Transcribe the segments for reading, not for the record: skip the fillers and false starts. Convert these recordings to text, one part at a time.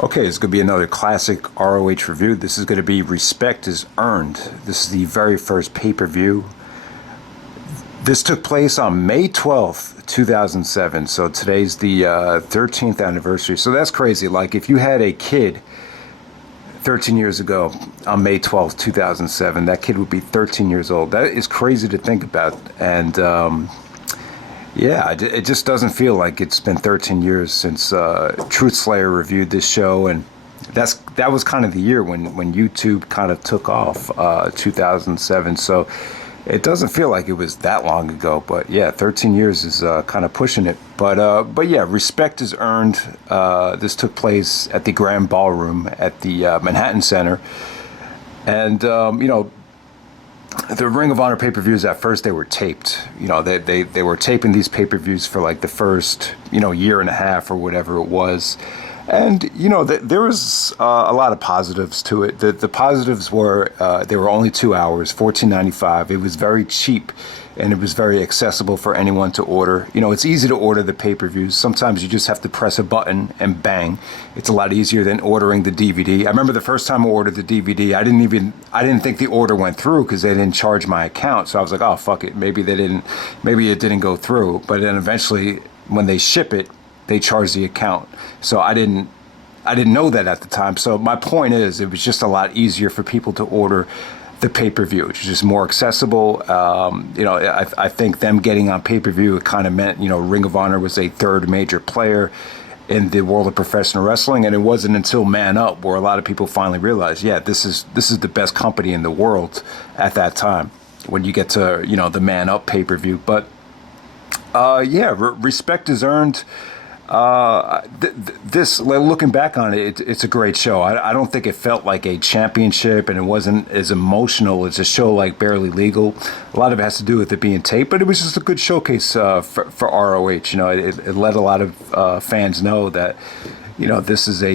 Okay, it's going to be another classic ROH review. This is going to be Respect is Earned. This is the very first pay-per-view. This took place on May 12th, 2007. So today's the 13th anniversary. So that's crazy. Like if you had a kid 13 years ago on May 12th, 2007, that kid would be 13 years old. That is crazy to think about. And yeah, it just doesn't feel like it's been 13 years since Truth Slayer reviewed this show, and that was kind of the year when YouTube kind of took off, 2007. So it doesn't feel like it was that long ago, but yeah, 13 years is kind of pushing it. But yeah, Respect is Earned. This took place at the Grand Ballroom at the Manhattan Center, and you know, the Ring of Honor pay-per-views at first, they were taped. You know, they were taping these pay-per-views for like the first, you know, year and a half or whatever it was. And, you know, there was a lot of positives to it. The positives were they were only 2 hours, $14.95. It was very cheap, and it was very accessible for anyone to order. You know, it's easy to order the pay-per-views. Sometimes you just have to press a button and bang. It's a lot easier than ordering the DVD. I remember the first time I ordered the DVD, I didn't think the order went through because they didn't charge my account. So I was like, oh, fuck it. Maybe it didn't go through. But then eventually, when they ship it, they charge the account. So I didn't know that at the time. So my point is, it was just a lot easier for people to order the pay-per-view. It's just more accessible. You know, I think them getting on pay-per-view, it kind of meant, you know, Ring of Honor was a third major player in the world of professional wrestling, and it wasn't until Man Up where a lot of people finally realized, yeah, this is the best company in the world at that time, when you get to, you know, the Man Up pay-per-view. But yeah, Respect is Earned. This, looking back on it, it's a great show. I don't think it felt like a championship, and it wasn't as emotional as a show like Barely Legal. A lot of it has to do with it being taped, but it was just a good showcase for ROH. You know, it let a lot of fans know that, you know, this is a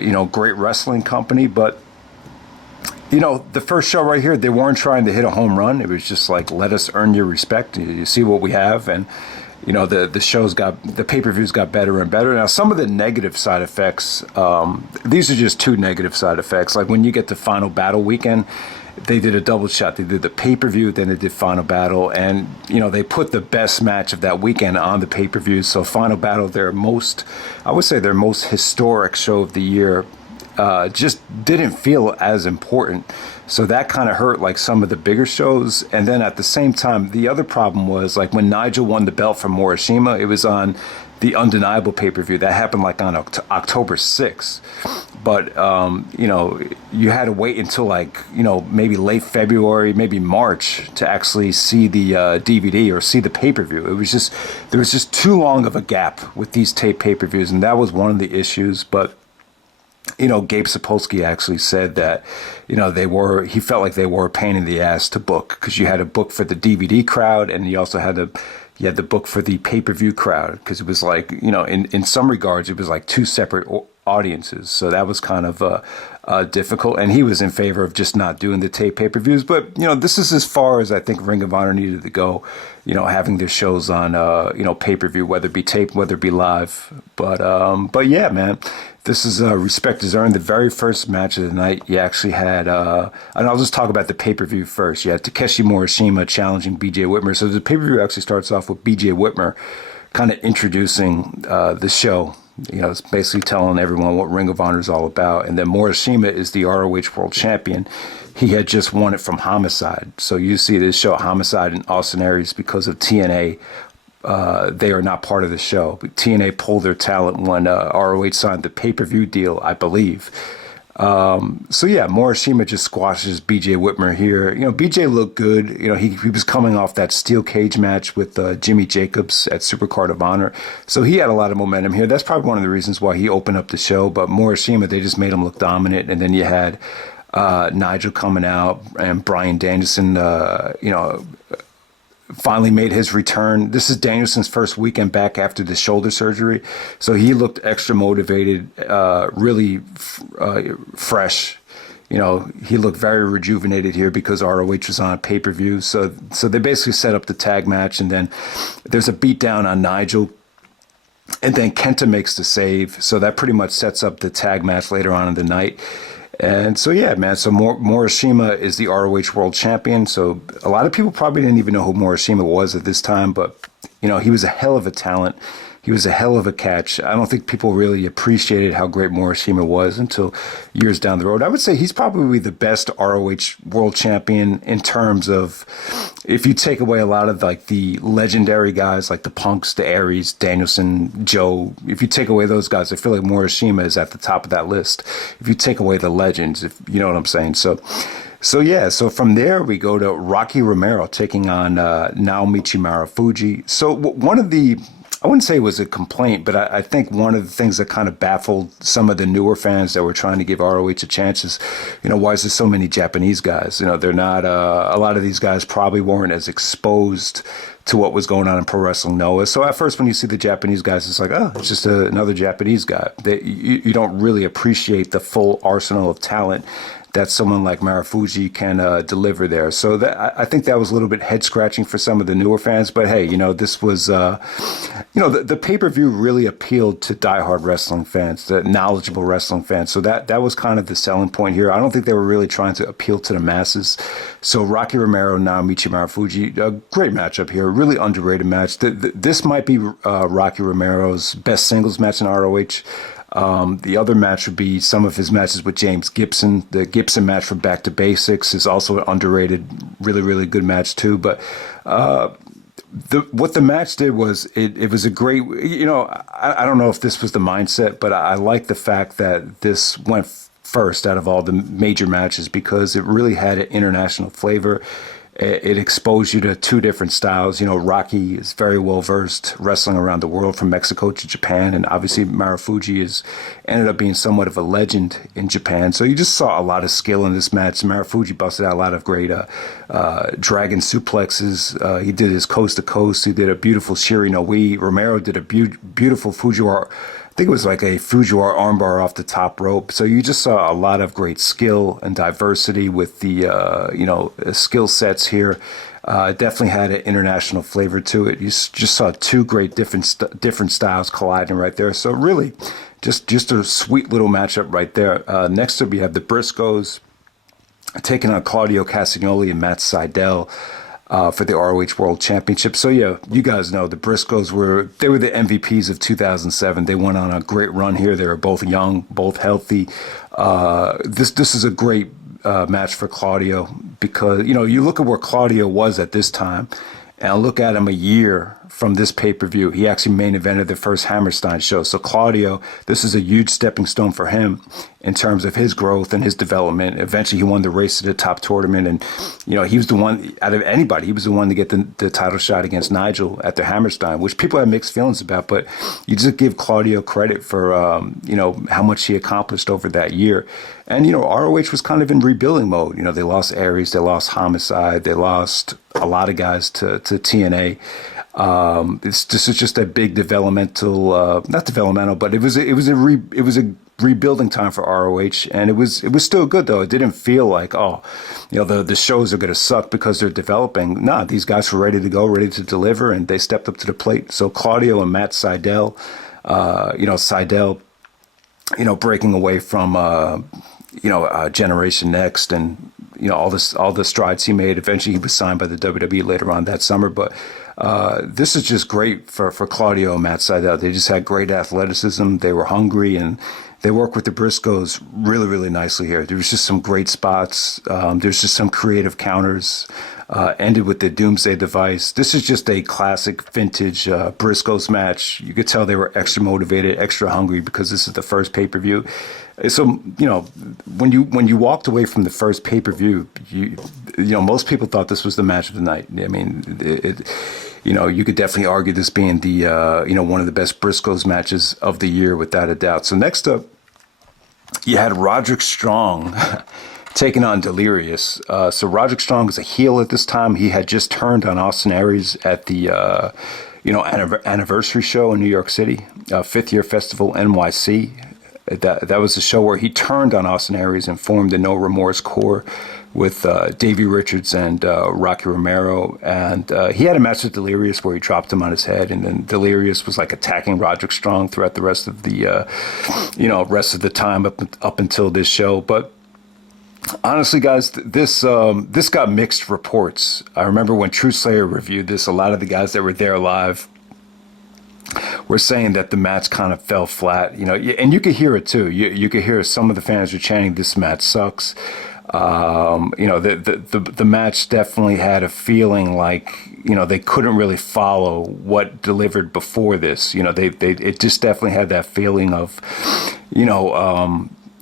you know, great wrestling company. But you know, the first show right here, they weren't trying to hit a home run. It was just like, let us earn your respect. You see what we have, and you know, the pay-per-views got better and better. Now, some of the negative side effects, these are just two negative side effects. Like when you get to Final Battle weekend, they did a double shot. They did the pay-per-view, then they did Final Battle, and you know, they put the best match of that weekend on the pay-per-view. So Final Battle, I would say their most historic show of the year, just didn't feel as important. So that kind of hurt like some of the bigger shows. And then at the same time, the other problem was like when Nigel won the belt from Morishima, it was on the Undeniable pay-per-view. That happened like on October 6th. But, you know, you had to wait until like, you know, maybe late February, maybe March to actually see the DVD or see the pay-per-view. There was just too long of a gap with these tape pay-per-views. And that was one of the issues. But you know, Gabe Sapolsky actually said that, you know, he felt like they were a pain in the ass to book, because you had to book for the DVD crowd, and you also had to book for the pay-per-view crowd, because it was like, you know, in some regards, it was like two separate audiences. So that was kind of difficult, and he was in favor of just not doing the tape pay-per-views. But, you know, this is as far as I think Ring of Honor needed to go, you know, having their shows on, you know, pay-per-view, whether it be taped, whether it be live. But yeah, man, this is Respect is Earned. The very first match of the night, you actually had, and I'll just talk about the pay-per-view first. You had Takeshi Morishima challenging BJ Whitmer. So the pay-per-view actually starts off with BJ Whitmer kind of introducing the show. You know, it's basically telling everyone what Ring of Honor is all about. And then Morishima is the ROH World Champion. He had just won it from Homicide. So you see this show, Homicide and Austin Aries, because of TNA. They are not part of the show. But TNA pulled their talent when ROH signed the pay-per-view deal, I believe. So yeah, Morishima just squashes BJ Whitmer here. You know, BJ looked good. You know, he was coming off that steel cage match with Jimmy Jacobs at Supercard of Honor. So he had a lot of momentum here. That's probably one of the reasons why he opened up the show. But Morishima, they just made him look dominant. And then you had Nigel coming out, and Bryan Danielson, you know, finally made his return. This is Danielson's first weekend back after the shoulder surgery. So he looked extra motivated, really fresh. You know, he looked very rejuvenated here because ROH was on a pay-per-view. So they basically set up the tag match, and then there's a beatdown on Nigel. And then Kenta makes the save. So that pretty much sets up the tag match later on in the night. And so, yeah, man, so Morishima is the ROH World Champion. So a lot of people probably didn't even know who Morishima was at this time, but, he was a hell of a talent. He was a hell of a catch. I don't think people really appreciated how great Morishima was until years down the road. I would say he's probably the best ROH World Champion in terms of, if you take away a lot of like the legendary guys like the Punks, the Aries, Danielson, Joe, if you take away those guys, I feel like Morishima is at the top of that list. If you take away the legends, if you know what I'm saying. So from there we go to Rocky Romero taking on Naomichi Marufuji. So one of the, I wouldn't say it was a complaint, but I think one of the things that kind of baffled some of the newer fans that were trying to give ROH a chance is, why is there so many Japanese guys? They're not, a lot of these guys probably weren't as exposed to what was going on in Pro Wrestling Noah. So at first when you see the Japanese guys, it's like, oh, it's just another Japanese guy. You don't really appreciate the full arsenal of talent that someone like Marufuji can deliver there. So I think that was a little bit head scratching for some of the newer fans. But hey, this was, the pay-per-view really appealed to diehard wrestling fans, the knowledgeable wrestling fans. So that was kind of the selling point here. I don't think they were really trying to appeal to the masses. So Rocky Romero, Naomichi Marufuji, a great matchup here, really underrated match. This might be Rocky Romero's best singles match in ROH. The other match would be some of his matches with James Gibson. The Gibson match from Back to Basics is also an underrated, really, really good match too. But what the match did was it was a great, I don't know if this was the mindset, but I like the fact that this went first out of all the major matches because it really had an international flavor. It exposed you to two different styles. Rocky is very well versed wrestling around the world from Mexico to Japan. And obviously Marufuji ended up being somewhat of a legend in Japan. So you just saw a lot of skill in this match. Marufuji busted out a lot of great dragon suplexes. He did his coast to coast. He did a beautiful Shiri no Wi. Romero did a beautiful Fujiwara. I think it was like a Fujiwara armbar off the top rope. So you just saw a lot of great skill and diversity with the, skill sets here. Definitely had an international flavor to it. You just saw two great different styles colliding right there. So really, just a sweet little matchup right there. Next up, you have the Briscoes taking on Claudio Castagnoli and Matt Sydal. For the ROH World Championship. So yeah, you guys know the Briscoes were the MVPs of 2007. They went on a great run here. They were both young, both healthy. This is a great match for Claudio because, you look at where Claudio was at this time and I look at him a year from this pay-per-view. He actually main evented the first Hammerstein show. So Claudio, this is a huge stepping stone for him in terms of his growth and his development. Eventually, he won the Race to the Top tournament. And, he was the one, out of anybody, he was the one to get the title shot against Nigel at the Hammerstein, which people have mixed feelings about. But you just give Claudio credit for, how much he accomplished over that year. And, ROH was kind of in rebuilding mode. They lost Aries, they lost Homicide, they lost a lot of guys to TNA. This is just a big developmental, not developmental, but it was a rebuilding time for ROH, and it was still good though. It didn't feel like the shows are going to suck because they're developing. Nah, these guys were ready to go, ready to deliver, and they stepped up to the plate. So Claudio and Matt Sydal, Sydal, breaking away from Generation Next and all the strides he made. Eventually, he was signed by the WWE later on that summer, but. This is just great for Claudio and Matt Sydal. They just had great athleticism. They were hungry, and they worked with the Briscoes really, really nicely here. There was just some great spots. There's just some creative counters. Ended with the Doomsday Device. This is just a classic vintage Briscoes match. You could tell they were extra motivated, extra hungry because this is the first pay-per-view. So, when you walked away from the first pay-per-view, most people thought this was the match of the night. I mean, you could definitely argue this being the, one of the best Briscoes matches of the year without a doubt. So next up, you had Roderick Strong taking on Delirious. So Roderick Strong was a heel at this time. He had just turned on Austin Aries at the, anniversary show in New York City, 5th Year Festival NYC. That was the show where he turned on Austin Aries and formed the No Remorse Corps with Davey Richards and Rocky Romero. And he had a match with Delirious where he dropped him on his head, and then Delirious was like attacking Roderick Strong throughout the rest of the, rest of the time up until this show. But honestly, guys, this got mixed reports. I remember when True Slayer reviewed this, a lot of the guys that were there live were saying that the match kind of fell flat, and you could hear it too. You could hear some of the fans were chanting, "This match sucks." The match definitely had a feeling like, they couldn't really follow what delivered before this. It just definitely had that feeling of,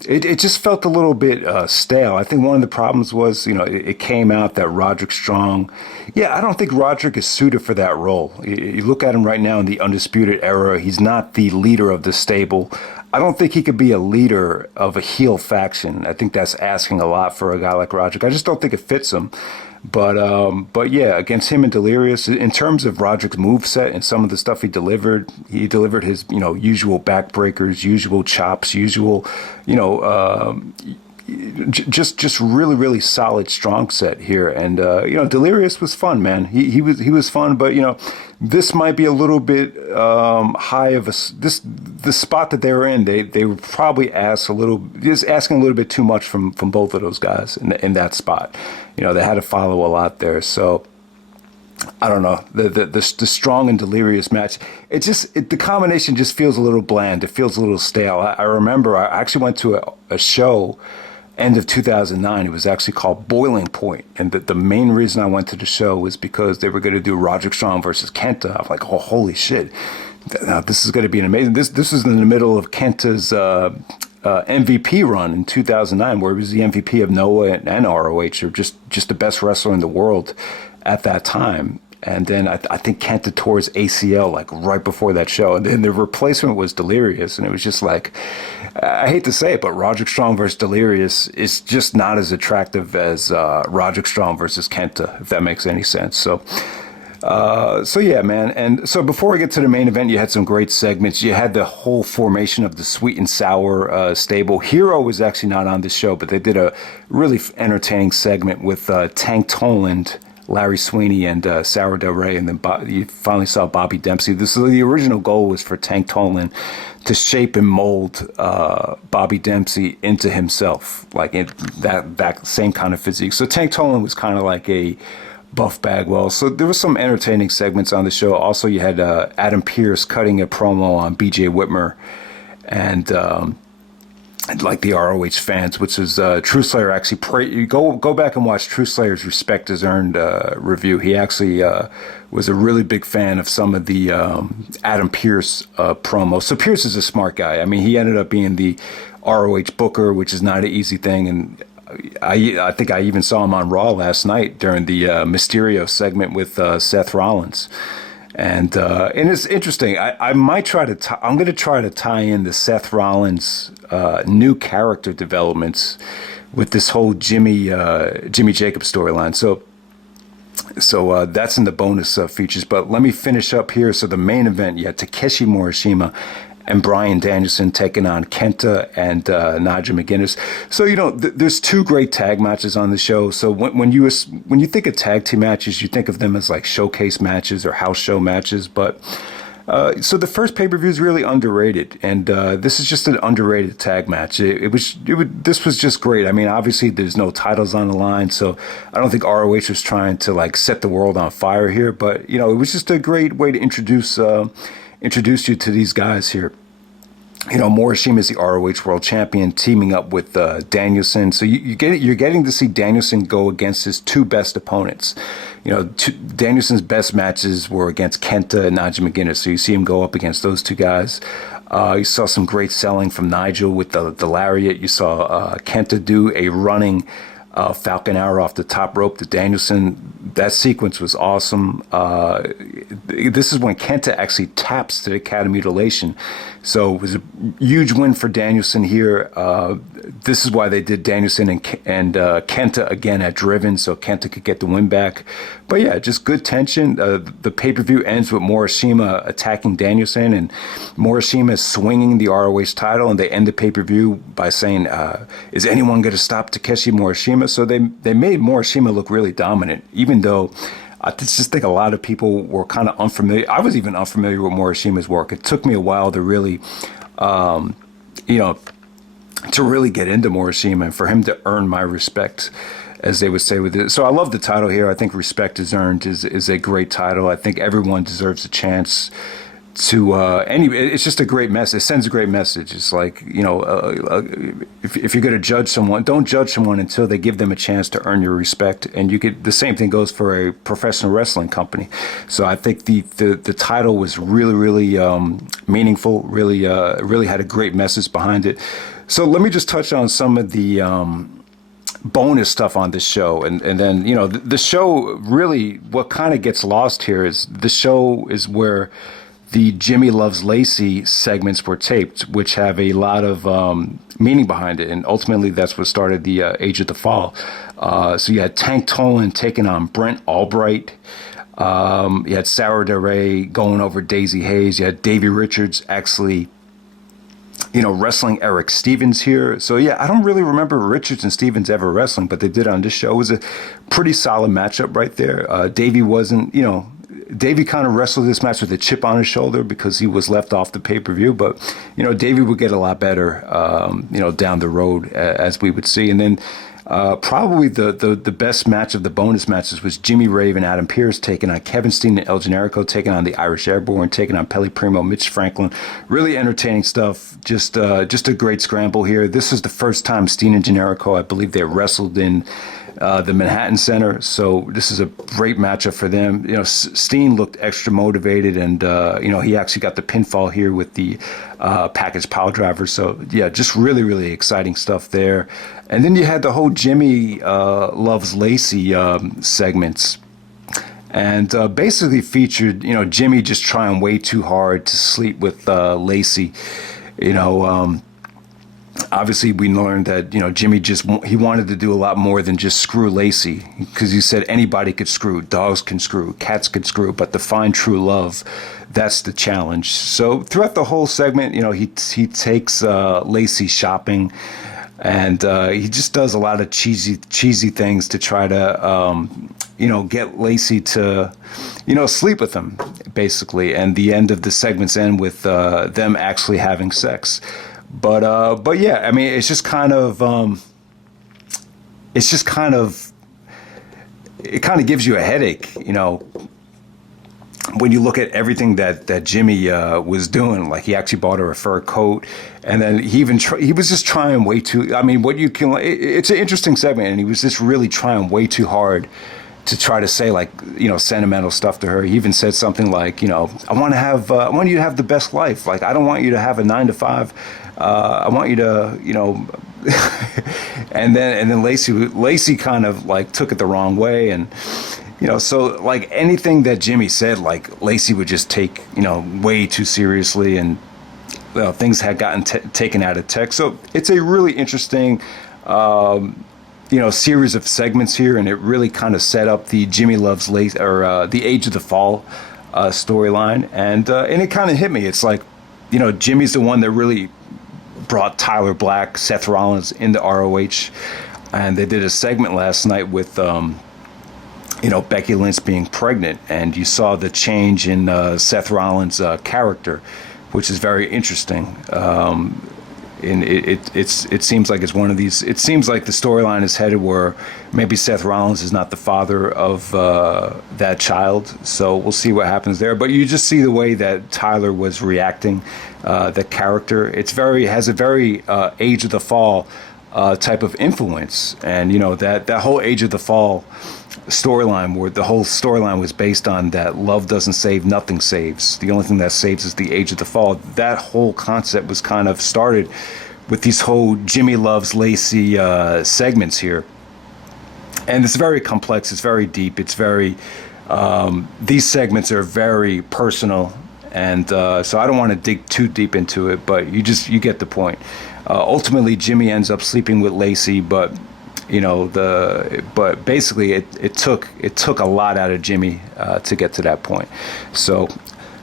it just felt a little bit stale. I think one of the problems was, it came out that Roderick Strong, I don't think Roderick is suited for that role. You look at him right now in the Undisputed Era, he's not the leader of the stable. I don't think he could be a leader of a heel faction. I think that's asking a lot for a guy like Roderick. I just don't think it fits him. But yeah, against him and Delirious, in terms of Roderick's moveset and some of the stuff he delivered his, usual backbreakers, usual chops, usual, just really, really solid strong set here. And, Delirious was fun, man. He was fun, but, this might be a little bit high of the spot that they were in. They were probably asking a little bit too much from both of those guys in that spot. They had to follow a lot there. So I don't know, the Strong and Delirious match. The combination just feels a little bland. It feels a little stale. I remember I actually went to a show end of 2009. It was actually called Boiling Point, and the main reason I went to the show was because they were going to do Roderick Strong versus Kenta. I'm like, oh, holy shit! Now this is going to be an amazing. This was in the middle of Kenta's MVP run in 2009, where he was the MVP of NOAH and ROH, or just the best wrestler in the world at that time. And then I think Kenta tore his ACL like right before that show. And then the replacement was Delirious. And it was just like, I hate to say it, but Roderick Strong versus Delirious is just not as attractive as Roderick Strong versus Kenta, if that makes any sense. So yeah, man. And so before we get to the main event, you had some great segments. You had the whole formation of the Sweet and Sour stable. Hero was actually not on this show, but they did a really entertaining segment with Tank Toland, Larry Sweeney, and Sara Del Rey, and then you finally saw Bobby Dempsey. The original goal was for Tank Toland to shape and mold Bobby Dempsey into himself, like in that same kind of physique. So Tank Toland was kind of like a Buff Bagwell. So there was some entertaining segments on the show. Also, you had Adam Pearce cutting a promo on BJ Whitmer, and like the ROH fans, which is True Slayer actually go back and watch True Slayer's Respect is Earned review. He actually was a really big fan of some of the Adam Pearce promos. So Pearce is a smart guy. I mean, he ended up being the ROH booker, which is not an easy thing. And I think I even saw him on Raw last night during the Mysterio segment with Seth Rollins. And it's interesting. I might try to. I'm going to try to tie in the Seth Rollins new character developments with this whole Jimmy Jacobs storyline. So that's in the bonus features. But let me finish up here. So the main event, you had Takeshi Morishima and Bryan Danielson taking on Kenta and Nigel McGuinness. So, there's two great tag matches on the show. So when you think of tag team matches, you think of them as like showcase matches or house show matches. But so the first pay-per-view is really underrated, and this is just an underrated tag match. This was just great. I mean, obviously there's no titles on the line, so I don't think ROH was trying to like set the world on fire here. But it was just a great way to introduce you to these guys here. Morishima is the ROH World Champion, teaming up with Danielson. So you're getting to see Danielson go against his two best opponents. Danielson's best matches were against Kenta and Nigel McGuinness. So you see him go up against those two guys. You saw some great selling from Nigel with the lariat. You saw Kenta do a running Falcon Arrow off the top rope to Danielson. That sequence was awesome. This is when Kenta actually taps to the cat of mutilation. So it was a huge win for Danielson here. This is why they did Danielson and Kenta again at Driven, so Kenta could get the win back. But yeah, just good tension. The pay-per-view ends with Morishima attacking Danielson, and Morishima is swinging the ROH title, and they end the pay-per-view by saying, is anyone going to stop Takeshi Morishima? So they made Morishima look really dominant, even though I just think a lot of people were kind of unfamiliar. I was even unfamiliar with Morishima's work. It took me a while to really, to really get into Morishima and for him to earn my respect, as they would say with it. So I love the title here. I think Respect is Earned is a great title. I think everyone deserves a chance to it's just a great message. It sends a great message. It's like, if you're going to judge someone, don't judge someone until they give them a chance to earn your respect. And the same thing goes for a professional wrestling company. So I think the title was really, really meaningful, really had a great message behind it. So let me just touch on some of the bonus stuff on this show, and then the show really, what kind of gets lost here is the show is where the Jimmy Loves Lacey segments were taped, which have a lot of meaning behind it, and ultimately that's what started the Age of the Fall. So you had Tank Toland taking on Brent Albright. You had Sara going over Daizee Haze. You had Davey Richards actually wrestling Erick Stevens here. So yeah, I don't really remember Richards and Stevens ever wrestling, but they did on this show. It was a pretty solid matchup right there. Davey wasn't, Davey kind of wrestled this match with a chip on his shoulder because he was left off the pay-per-view, but Davey would get a lot better, down the road, as we would see. And then probably the best match of the bonus matches was Jimmy Rave and Adam Pearce taking on Kevin Steen and El Generico, taking on the Irish Airborne, taking on Pele Primo, Mitch Franklin. Really entertaining stuff. Just a great scramble here. This is the first time Steen and Generico, I believe, they wrestled in the Manhattan Center. So this is a great matchup for them. Steen looked extra motivated, and he actually got the pinfall here with the package pile driver. So yeah, just really, really exciting stuff there. And then you had the whole Jimmy Loves Lacey segments, and basically featured Jimmy just trying way too hard to sleep with Lacey. Obviously, we learned that Jimmy he wanted to do a lot more than just screw Lacey, because he said anybody could screw, dogs can screw, cats could screw, but to find true love, that's the challenge. So throughout the whole segment, he takes Lacey shopping, and he just does a lot of cheesy things to try to get Lacey to sleep with him, basically. And the end of the segments end with them actually having sex. But yeah, I mean, it kind of gives you a headache, when you look at everything that Jimmy was doing. Like, he actually bought her a fur coat, and then he was just trying way too. I mean, it's an interesting segment, and he was just really trying way too hard to try to say, like, sentimental stuff to her. He even said something like, I want you to have the best life. Like, I don't want you to have a 9-to-5. I want you to, and then Lacey kind of like took it the wrong way, and so like anything that Jimmy said, like, Lacey would just take way too seriously, and things had gotten taken out of text. So it's a really interesting series of segments here, and it really kind of set up the Jimmy Loves Lacey, or the Age of the Fall storyline, and it kind of hit me. It's like, Jimmy's the one that really brought Tyler Black, Seth Rollins into ROH, and they did a segment last night with Becky Lynch being pregnant, and you saw the change in Seth Rollins' character, which is very interesting. And it seems like it's one of these. It seems like the storyline is headed where maybe Seth Rollins is not the father of that child. So we'll see what happens there. But you just see the way that Tyler was reacting, the character. Has a very Age of the Fall type of influence, and that whole Age of the Fall storyline, where the whole storyline was based on that love doesn't save, nothing saves. The only thing that saves is the Age of the Fall. That whole concept was kind of started with these whole Jimmy Loves Lacey segments here. and it's very complex. It's very deep. It's very these segments are very personal, and so I don't want to dig too deep into it, but you get the point. Ultimately, Jimmy ends up sleeping with Lacey, but but basically it took a lot out of Jimmy to get to that point. So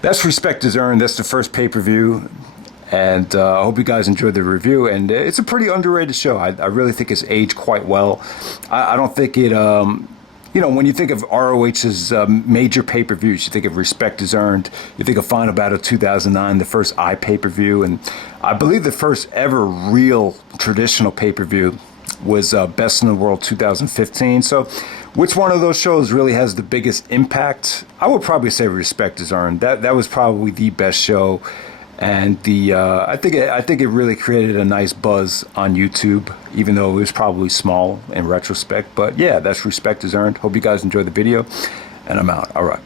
that's Respect Is Earned. That's the first pay-per-view. And I hope you guys enjoyed the review. And it's a pretty underrated show. I really think it's aged quite well. I don't think it, when you think of ROH's major pay-per-views, you think of Respect Is Earned. You think of Final Battle 2009, the first pay-per-view. And I believe the first ever real traditional pay-per-view was Best in the World 2015. So which one of those shows really has the biggest impact? I would probably say Respect Is Earned. That was probably the best show. And I think it really created a nice buzz on YouTube, even though it was probably small in retrospect. But yeah, that's Respect Is Earned. Hope you guys enjoyed the video, and I'm out. All right.